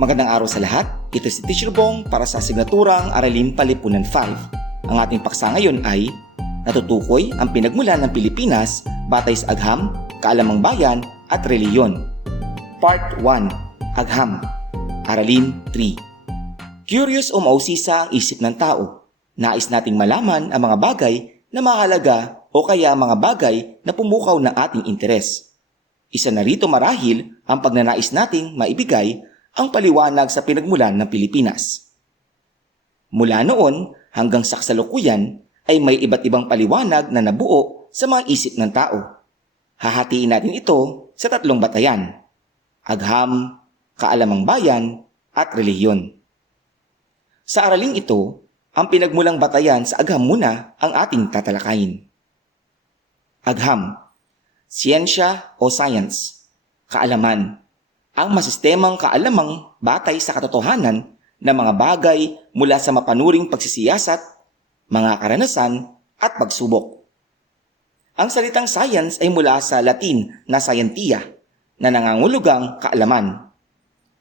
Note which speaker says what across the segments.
Speaker 1: Magandang araw sa lahat. Ito si Teacher Bong para sa asignaturang Araling Palipunan 5. Ang ating paksa ngayon ay Natutukoy ang pinagmulan ng Pilipinas batay sa agham, kaalamang bayan at reliyon. Part 1. Agham Aralin 3 Curious o mausisa ang isip ng tao. Nais nating malaman ang mga bagay na mahalaga o kaya mga bagay na pumukaw ng ating interes. Isa na rito marahil ang pagnanais nating maibigay ang paliwanag sa pinagmulan ng Pilipinas. Mula noon hanggang sa kasalukuyan ay may iba't ibang paliwanag na nabuo sa mga isip ng tao. Hahatiin natin ito sa tatlong batayan. Agham, kaalamang bayan, at relihiyon. Sa araling ito, ang pinagmulang batayan sa agham muna ang ating tatalakayin. Agham, siyensya o science, kaalaman, ang masistemang kaalamang batay sa katotohanan ng mga bagay mula sa mapanuring pagsisiyasat, mga karanasan at pagsubok. Ang salitang science ay mula sa Latin na scientia na nangangulugang kaalaman,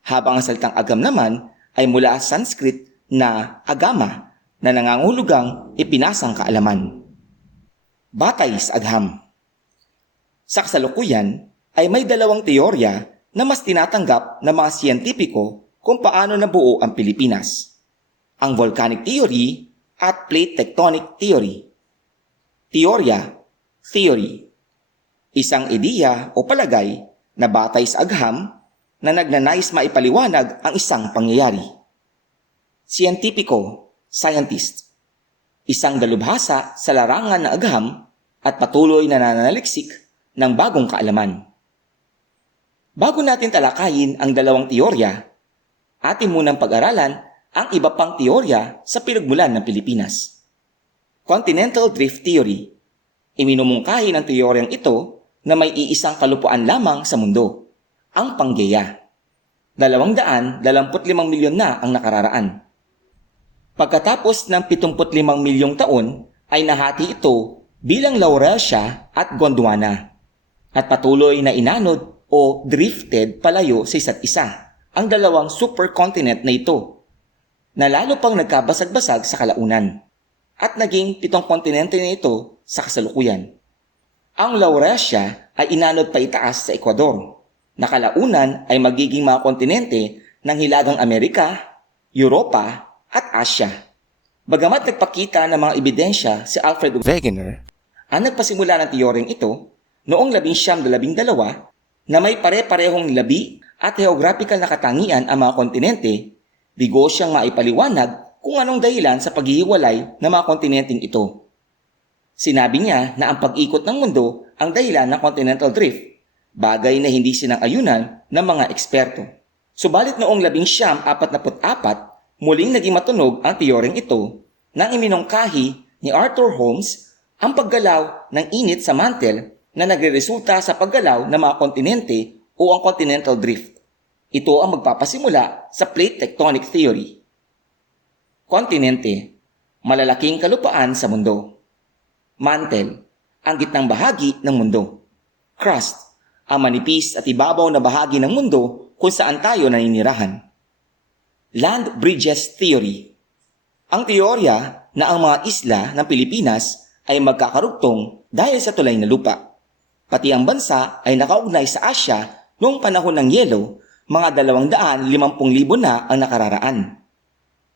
Speaker 1: habang ang salitang agam naman ay mula sa Sanskrit na agama na nangangulugang ipinasang kaalaman. Batay sa agham. Sa kasalukuyan ay may dalawang teorya na mas tinatanggap ng mga siyentipiko kung paano nabuo ang Pilipinas. Ang volcanic theory at plate tectonic theory. Teorya, theory. Isang ideya o palagay na batay sa agham na nagnanais maipaliwanag ang isang pangyayari. Siyentipiko, scientist. Isang dalubhasa sa larangan ng agham at patuloy na nananaliksik ng bagong kaalaman. Bago natin talakayin ang dalawang teorya, atin munang pag-aralan ang iba pang teorya sa pinagmulan ng Pilipinas. Continental Drift Theory. Iminumungkahi ng teoryang ito na may iisang kalupuan lamang sa mundo, ang Pangeya. 225 milyon na ang nakararaan. Pagkatapos ng 75 milyong taon ay nahati ito bilang Laurasia at Gondwana at patuloy na inanod o drifted palayo sa isa't isa ang dalawang supercontinent na ito na lalo pang nagkabasag-basag sa kalaunan at naging pitong kontinente na ito sa kasalukuyan. Ang Laurasia ay inanod pa itaas sa Ecuador na kalaunan ay magiging mga kontinente ng Hilagang Amerika, Europa at Asya. Bagamat nagpakita ng mga ebidensya si Alfred Wegener, ang nagpasimula ng teoryeng ito noong 1912 na may pare-parehong labi at geographical na katangian ang mga kontinente, bigo siyang maipaliwanag kung anong dahilan sa paghihiwalay ng mga kontinenteng ito. Sinabi niya na ang pag-ikot ng mundo ang dahilan ng continental drift, bagay na hindi sinang-ayunan ng mga eksperto. Subalit noong 1944, muling naging matunog ang teoryeng ito nang iminungkahi ni Arthur Holmes ang paggalaw ng init sa mantle na nagreresulta sa paggalaw ng mga kontinente o ang continental drift. Ito ang magpapasimula sa plate tectonic theory. Kontinente, malalaking kalupaan sa mundo. Mantle, ang gitnang bahagi ng mundo. Crust, ang manipis at ibabaw na bahagi ng mundo kung saan tayo naninirahan. Land Bridges Theory, ang teorya na ang mga isla ng Pilipinas ay magkakarugtong dahil sa tulay na lupa. Pati ang bansa ay nakaugnay sa Asya noong panahon ng yelo, mga 250,000 na ang nakararaan.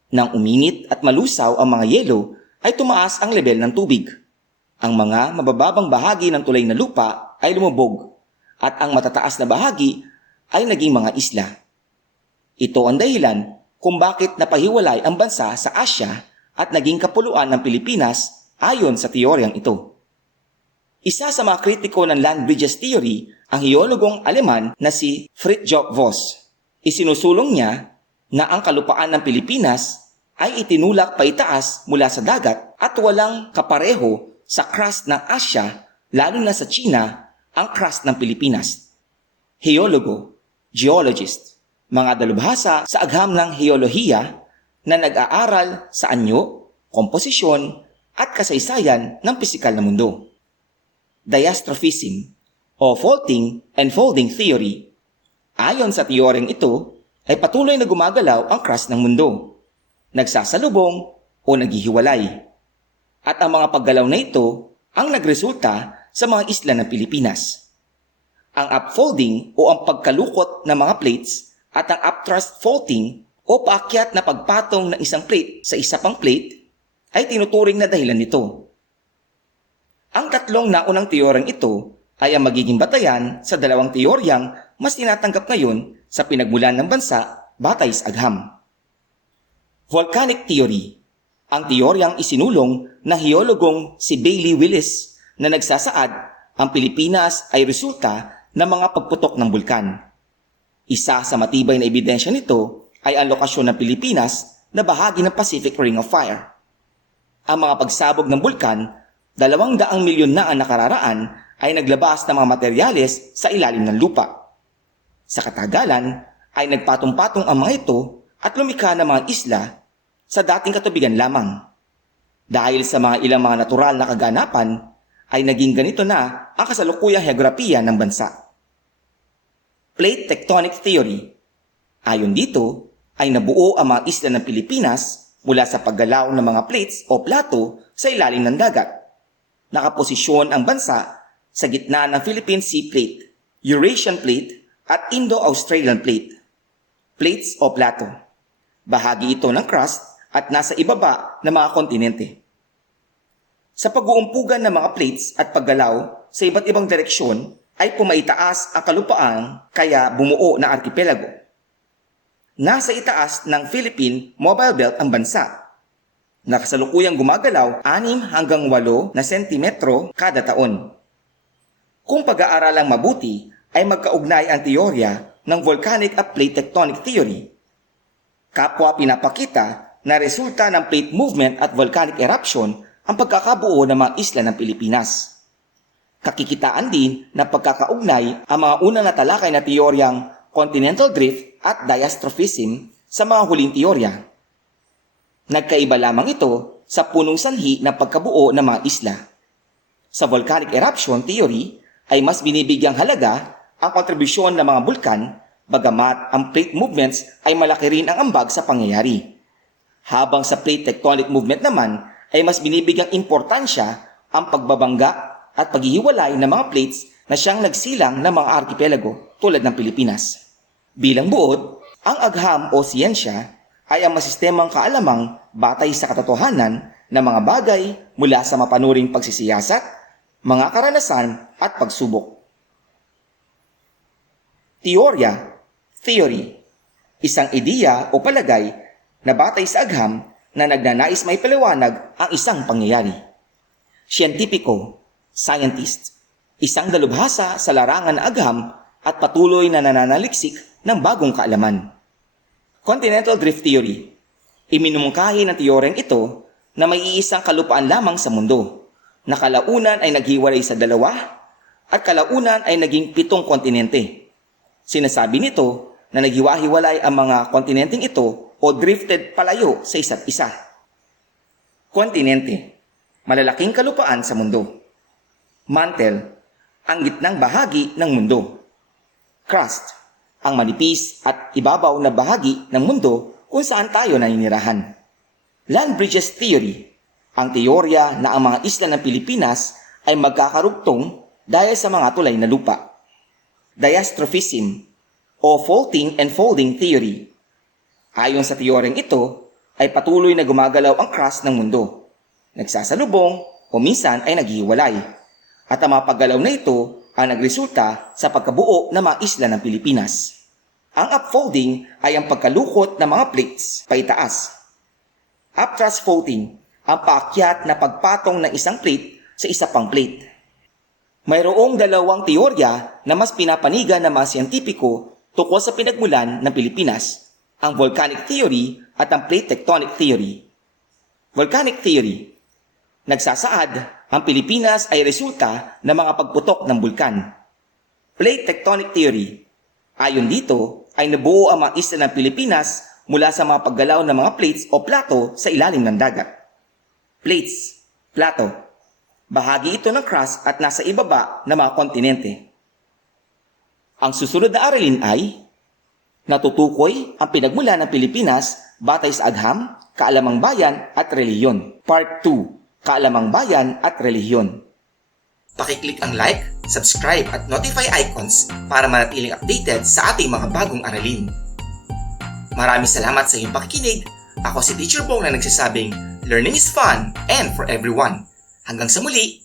Speaker 1: Nang uminit at malusaw ang mga yelo, ay tumaas ang level ng tubig. Ang mga mabababang bahagi ng tulay na lupa ay lumubog at ang matataas na bahagi ay naging mga isla. Ito ang dahilan kung bakit napahiwalay ang bansa sa Asya at naging kapuluan ng Pilipinas ayon sa teoryang ito. Isa sa mga kritiko ng land bridges theory ang hiyologong Aleman na si Fridtjof Voss. Isinusulong niya na ang kalupaan ng Pilipinas ay itinulak pa itaas mula sa dagat at walang kapareho sa crust ng Asya, lalo na sa China, ang crust ng Pilipinas. Heologo, geologist, mga dalubhasa sa agham ng heolohiya na nag-aaral sa anyo, komposisyon at kasaysayan ng pisikal na mundo. Diastrophism o faulting and folding theory. Ayon sa teoryeng ito, ay patuloy na gumagalaw ang crust ng mundo, nagsasalubong o naghihiwalay. At ang mga paggalaw na ito ang nagresulta sa mga isla ng Pilipinas. Ang upfolding o ang pagkalukot ng mga plates at ang upthrust faulting o paakyat na pagpatong ng isang plate sa isa pang plate ay tinuturing na dahilan nito. Ang tatlong naunang teoryang ito ay ang magiging batayan sa dalawang teoryang mas tinatanggap ngayon sa pinagmulan ng bansa batay sa agham. Volcanic Theory Ang teoryang isinulong ng hiyologong si Bailey Willis na nagsasaad ang Pilipinas ay resulta ng mga pagputok ng bulkan. Isa sa matibay na ebidensya nito ay ang lokasyon ng Pilipinas na bahagi ng Pacific Ring of Fire. Ang mga pagsabog ng bulkan, dalawang daang milyon na ang nakararaan ay naglabas ng mga materyales sa ilalim ng lupa. Sa katagalan ay nagpatong-patong ang mga ito at lumikha ng mga isla sa dating katubigan lamang. Dahil sa mga ilang mga natural na kaganapan, ay naging ganito na ang kasalukuyang heograpiya ng bansa. Plate Tectonic Theory Ayon dito, ay nabuo ang mga isla ng Pilipinas mula sa paggalaw ng mga plates o plato sa ilalim ng dagat. Nakaposisyon ang bansa sa gitna ng Philippine Sea Plate, Eurasian Plate at Indo-Australian Plate. Plates o plato. Bahagi ito ng crust at nasa ibaba ng mga kontinente. Sa pag-uumpugan ng mga plates at paggalaw sa iba't ibang direksyon ay pumaitaas ang kalupaan kaya bumuo na arkipelago. Nasa itaas ng Philippine Mobile Belt ang bansa. Nakasalukuyang gumagalaw 6 hanggang 8 na sentimetro kada taon. Kung pag-aaralang mabuti ay magkaugnay ang teorya ng volcanic at plate tectonic theory. Kapwa pinapakita na resulta ng plate movement at volcanic eruption ang pagkakabuo ng mga isla ng Pilipinas. Kakikitaan din na pagkakaugnay ang mga unang natalakay na teoryang continental drift at diastrophism sa mga huling teorya. Nagkaiba lamang ito sa punong sanhi ng pagkabuo ng mga isla. Sa volcanic eruption theory ay mas binibigyang halaga ang kontribusyon ng mga bulkan bagamat ang plate movements ay malaki rin ang ambag sa pangyayari. Habang sa plate tectonic movement naman ay mas binibigyang importansya ang pagbabangga at paghihiwalay ng mga plates na siyang nagsilang ng mga arkipelago tulad ng Pilipinas. Bilang buod, ang agham o siyensya ay ang masistemang kaalamang batay sa katotohanan ng mga bagay mula sa mapanuring pagsisiyasat, mga karanasan at pagsubok. Teorya, theory, isang ideya o palagay na batay sa agham na nagnanais may paliwanag ang isang pangyayari. Siyentipiko, scientist, isang dalubhasa sa larangan ng agham at patuloy na nananaliksik ng bagong kaalaman. Continental Drift Theory Iminumungkahi ng teoryang ito na may iisang kalupaan lamang sa mundo, na kalaunan ay naghiwalay sa dalawa at kalaunan ay naging pitong kontinente. Sinasabi nito na naghiwa-hiwalay ang mga kontinenteng ito o drifted palayo sa isa't isa. Kontinente, malalaking kalupaan sa mundo. Mantle, ang gitnang bahagi ng mundo. Crust, ang manipis at ibabaw na bahagi ng mundo kung saan tayo naninirahan. Land Bridges Theory, ang teorya na ang mga isla ng Pilipinas ay magkakarugtong dahil sa mga tulay na lupa. Diastrophism, o faulting and folding theory. Ayon sa teoryang ito, ay patuloy na gumagalaw ang crust ng mundo. Nagsasalubong o minsan ay naghihiwalay. At ang mga paggalaw na ito ang nagresulta sa pagkabuo ng mga isla ng Pilipinas. Ang upfolding ay ang pagkalukot ng mga plates paitaas. Upthrust folding, ang paakyat na pagpatong ng isang plate sa isa pang plate. Mayroong dalawang teorya na mas pinapanigan ng mga siyentipiko tungkol sa pinagmulan ng Pilipinas, ang volcanic theory at ang plate tectonic theory. Volcanic theory, nagsasaad ang Pilipinas ay resulta ng mga pagputok ng bulkan. Plate tectonic theory, ayon dito ay nabuo ang mga isla ng Pilipinas mula sa mga paggalaw ng mga plates o plato sa ilalim ng dagat. Plates, plato, bahagi ito ng crust at nasa ibaba ng mga kontinente. Ang susunod na aralin ay Natutukoy ang pinagmula ng Pilipinas batay sa agham, kaalamang bayan at reliyon. Part 2. Kaalamang bayan at reliyon. Pakiclick ang like, subscribe at notify icons para manatiling updated sa ating mga bagong aralin. Maraming salamat sa iyong pakikinig. Ako si Teacher Bong na nagsasabing, Learning is fun and for everyone. Hanggang sa muli,